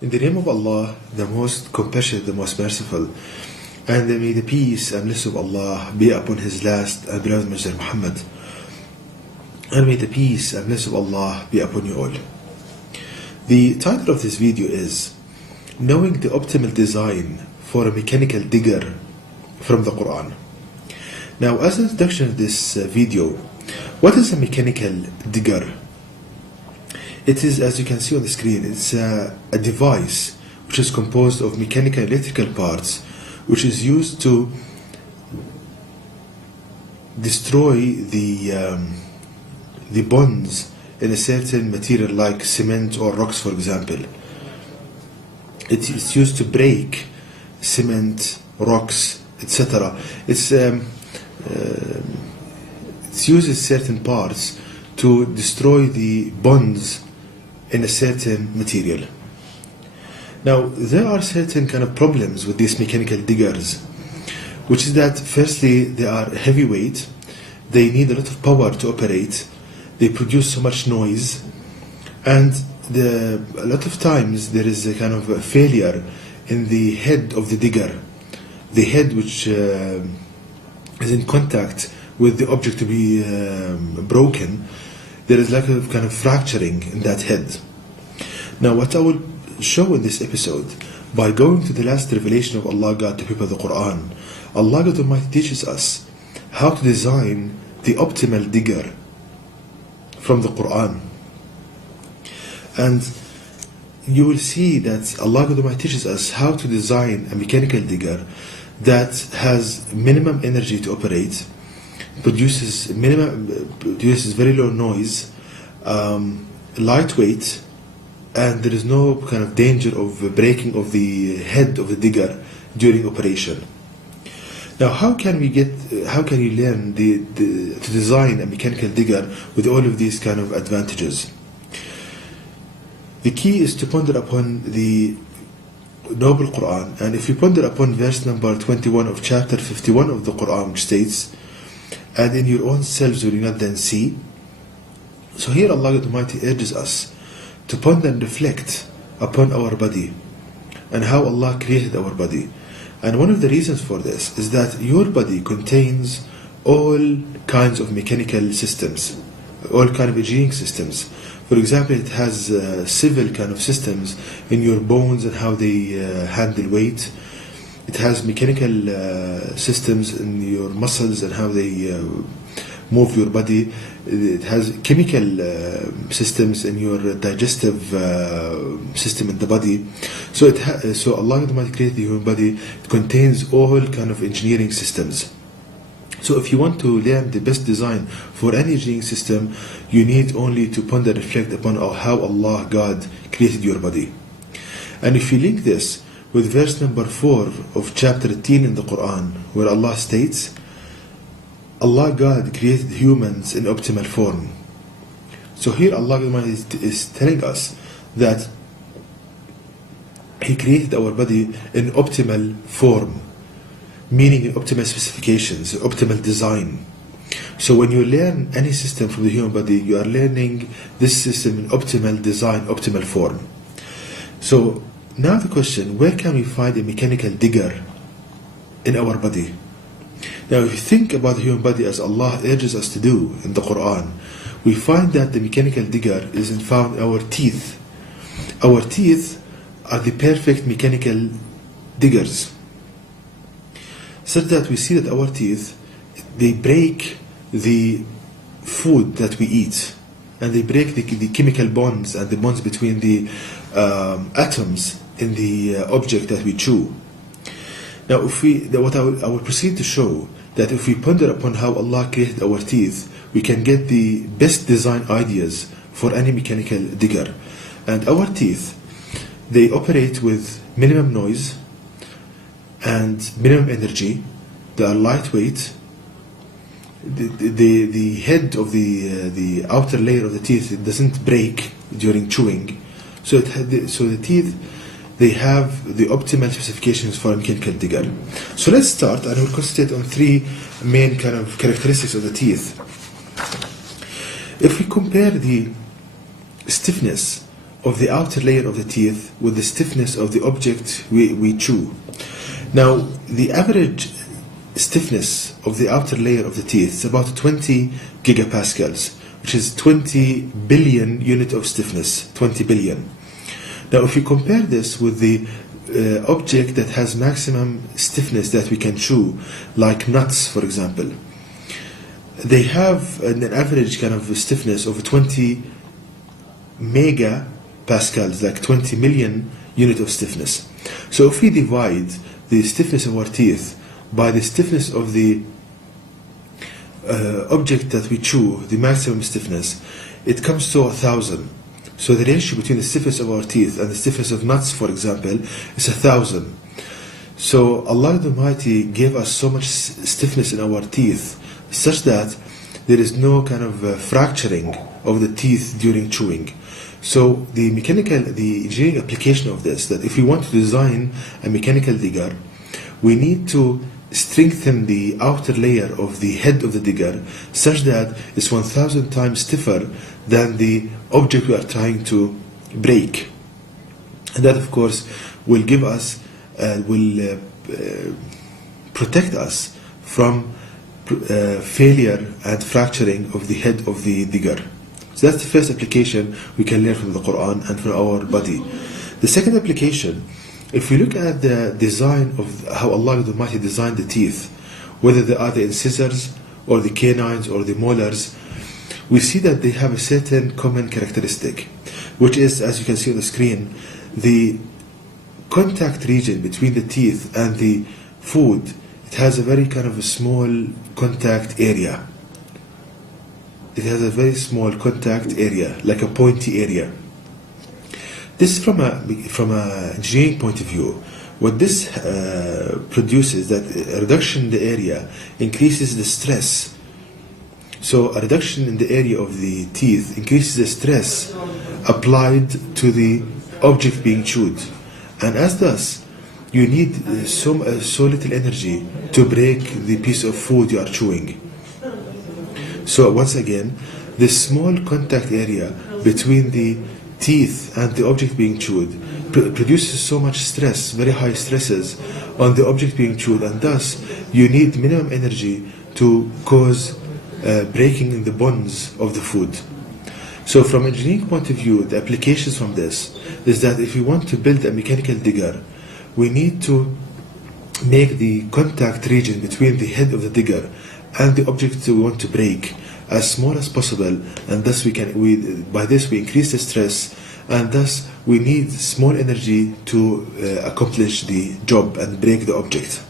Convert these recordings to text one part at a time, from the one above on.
In the name of Allah, the most compassionate, the most merciful, and may the peace and blessing of Allah be upon His last and beloved Messenger Muhammad, and may the peace and blessing of Allah be upon you all. The title of this video is Knowing the Optimal Design for a Mechanical Digger from the Quran. Now, as an introduction to this video, what is a mechanical digger? It is, as you can see on the screen, it's a device which is composed of mechanical and electrical parts, which is used to destroy the bonds in a certain material like cement or rocks, for example. It's used to break cement, rocks, etc. It uses certain parts to destroy the bonds in a certain material. Now, there are certain kind of problems with these mechanical diggers, which is that firstly, they are heavyweight, they need a lot of power to operate, they produce so much noise, and a lot of times there is a kind of a failure in the head of the digger, the head which is in contact with the object to be broken. There is like a kind of fracturing in that head. Now, what I will show in this episode, by going to the last revelation of Allah God to people of the Quran, Allah God Almighty teaches us how to design the optimal digger from the Quran. And you will see that Allah God Almighty teaches us how to design a mechanical digger that has minimum energy to operate, produces very low noise, lightweight, and there is no kind of danger of breaking of the head of the digger during operation. Now, how can you learn to design a mechanical digger with all of these kind of advantages? The key is to ponder upon the Noble Quran, and if you ponder upon verse number 21 of chapter 51 of the Quran, which states, "And in your own selves will you not then see?" So here Allah Almighty urges us to ponder and reflect upon our body and how Allah created our body. And one of the reasons for this is that your body contains all kinds of mechanical systems, all kinds of engineering systems. For example, it has civil kind of systems in your bones and how they handle weight. It has mechanical systems in your muscles and how they move your body. It has chemical systems in your digestive system in the body. So Allah created the human body. It contains all kind of engineering systems. So if you want to learn the best design for any engineering system, you need only to ponder and reflect upon how Allah God created your body. And if you link this with verse number 4 of chapter 18 in the Quran, where Allah states, Allah God created humans in optimal form. So here Allah is telling us that He created our body in optimal form, meaning in optimal specifications, optimal design. So when you learn any system from the human body, you are learning this system in optimal design, optimal form. So now the question, where can we find a mechanical digger in our body? Now, if you think about the human body as Allah urges us to do in the Quran, we find that the mechanical digger is found in our teeth. Our teeth are the perfect mechanical diggers, such that we see that our teeth, they break the food that we eat, and they break the chemical bonds and the bonds between the atoms in the object that we chew. Now, I will proceed to show that if we ponder upon how Allah created our teeth, we can get the best design ideas for any mechanical digger. And our teeth, they operate with minimum noise and minimum energy. They are lightweight. The head of the outer layer of the teeth, it doesn't break during chewing. So the teeth, they have the optimal specifications for a mechanical digger. So let's start, and we'll concentrate on three main kind of characteristics of the teeth. If we compare the stiffness of the outer layer of the teeth with the stiffness of the object we chew. Now, the average stiffness of the outer layer of the teeth is about 20 gigapascals, which is 20 billion unit of stiffness, 20 billion. Now, if you compare this with the object that has maximum stiffness that we can chew, like nuts, for example, they have an average kind of stiffness of 20 megapascals, like 20 million unit of stiffness. So if we divide the stiffness of our teeth by the stiffness of the object that we chew, the maximum stiffness, it comes to 1,000. So the ratio between the stiffness of our teeth and the stiffness of nuts, for example, is 1,000. So Allah the Almighty gave us so much stiffness in our teeth such that there is no kind of fracturing of the teeth during chewing. So the engineering application of this, that if we want to design a mechanical digger, we need to strengthen the outer layer of the head of the digger such that it's 1,000 times stiffer than the object we are trying to break. And that, of course, will give us, protect us from failure and fracturing of the head of the digger. So that's the first application we can learn from the Quran and from our body. The second application, if we look at the design of how Allah the Almighty designed the teeth, whether they are the incisors or the canines or the molars, we see that they have a certain common characteristic, which is, as you can see on the screen, the contact region between the teeth and the food. It has a very kind of a small contact area. It has a very small contact area, like a pointy area. This, from a engineering point of view, what this produces, that a reduction in the area increases the stress. So a reduction in the area of the teeth increases the stress applied to the object being chewed, and as thus you need so little energy to break the piece of food you are chewing. So once again, the small contact area between the teeth and the object being chewed produces so much stress, very high stresses on the object being chewed, and thus you need minimum energy to cause breaking in the bonds of the food. So from an engineering point of view, the applications from this is that if we want to build a mechanical digger, we need to make the contact region between the head of the digger and the object we want to break as small as possible, and thus by this we increase the stress, and thus we need small energy to accomplish the job and break the object.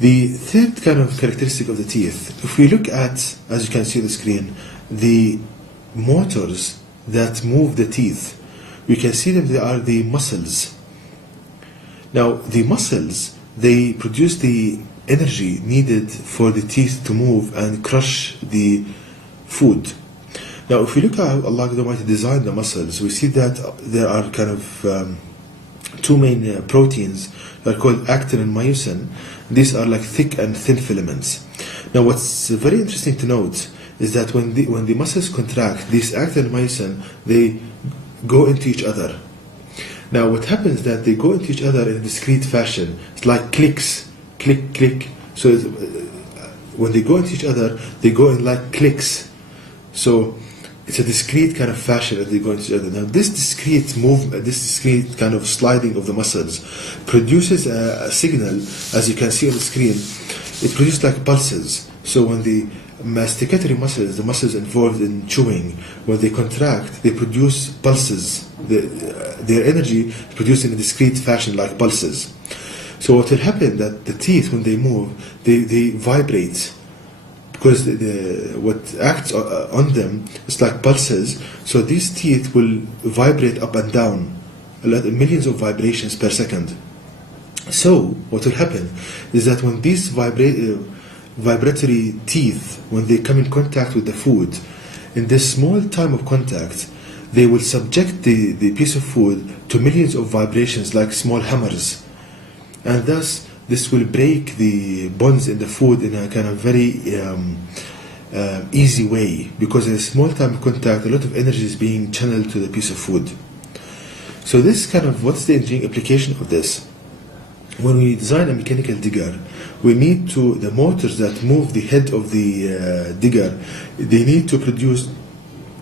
The third kind of characteristic of the teeth, if we look at, as you can see on the screen, the motors that move the teeth, we can see them, they are the muscles. Now the muscles, they produce the energy needed for the teeth to move and crush the food. Now if we look at how Allah the Almighty designed the muscles, we see that there are kind of two main proteins that are called actin and myosin. These are like thick and thin filaments. Now what's very interesting to note is that when the muscles contract, these actin and myosin, they go into each other. Now what happens is that they go into each other in a discrete fashion. It's like clicks, click, click. So when they go into each other, they go in like clicks. So it's a discrete kind of fashion that they go into each other. Now this discrete movement, this discrete kind of sliding of the muscles produces a signal, as you can see on the screen. It produces like pulses. So when the masticatory muscles, the muscles involved in chewing, when they contract, they produce pulses. Their energy is produced in a discrete fashion like pulses. So what will happen that the teeth, when they move, they vibrate, because what acts on them is like pulses. So these teeth will vibrate up and down, millions of vibrations per second. So what will happen is that when these vibratory teeth, when they come in contact with the food, in this small time of contact, they will subject the piece of food to millions of vibrations like small hammers, and thus this will break the bonds in the food in a kind of very easy way, because in a small time of contact, a lot of energy is being channeled to the piece of food. So this kind of, what's the engineering application of this? When we design a mechanical digger, we need to, the motors that move the head of the digger, they need to produce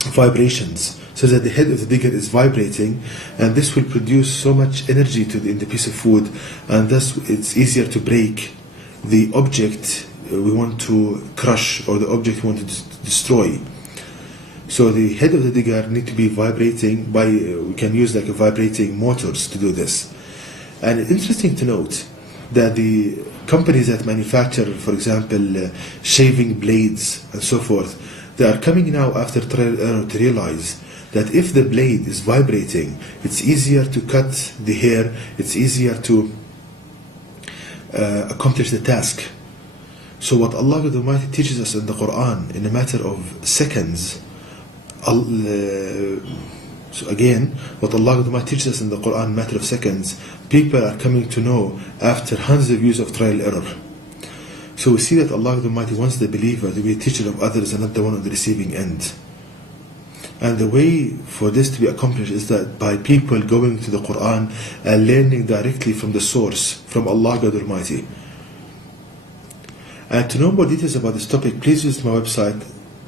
vibrations, so that the head of the digger is vibrating, and this will produce so much energy in the piece of food, and thus it's easier to break the object we want to crush, or the object we want to destroy. So the head of the digger need to be vibrating by, we can use like a vibrating motors to do this. And it's interesting to note that the companies that manufacture, for example, shaving blades and so forth, they are coming now after trial and error to realize that if the blade is vibrating, it's easier to cut the hair, it's easier to accomplish the task. So what Allah the Almighty teaches us in the Quran in a matter of seconds, so again, what Allah the Almighty teaches us in the Quran in a matter of seconds, people are coming to know after hundreds of years of trial and error. So we see that Allah the Almighty wants the believer to be a teacher of others and not the one on the receiving end. And the way for this to be accomplished is that by people going to the Quran and learning directly from the source, from Allah God Almighty. And to know more details about this topic, please visit my website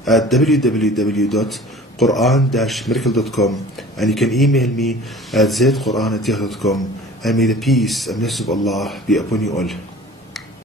at www.quran-miracle.com, and you can email me at zaidquran@yahoo.com, and may the peace and blessings of Allah be upon you all.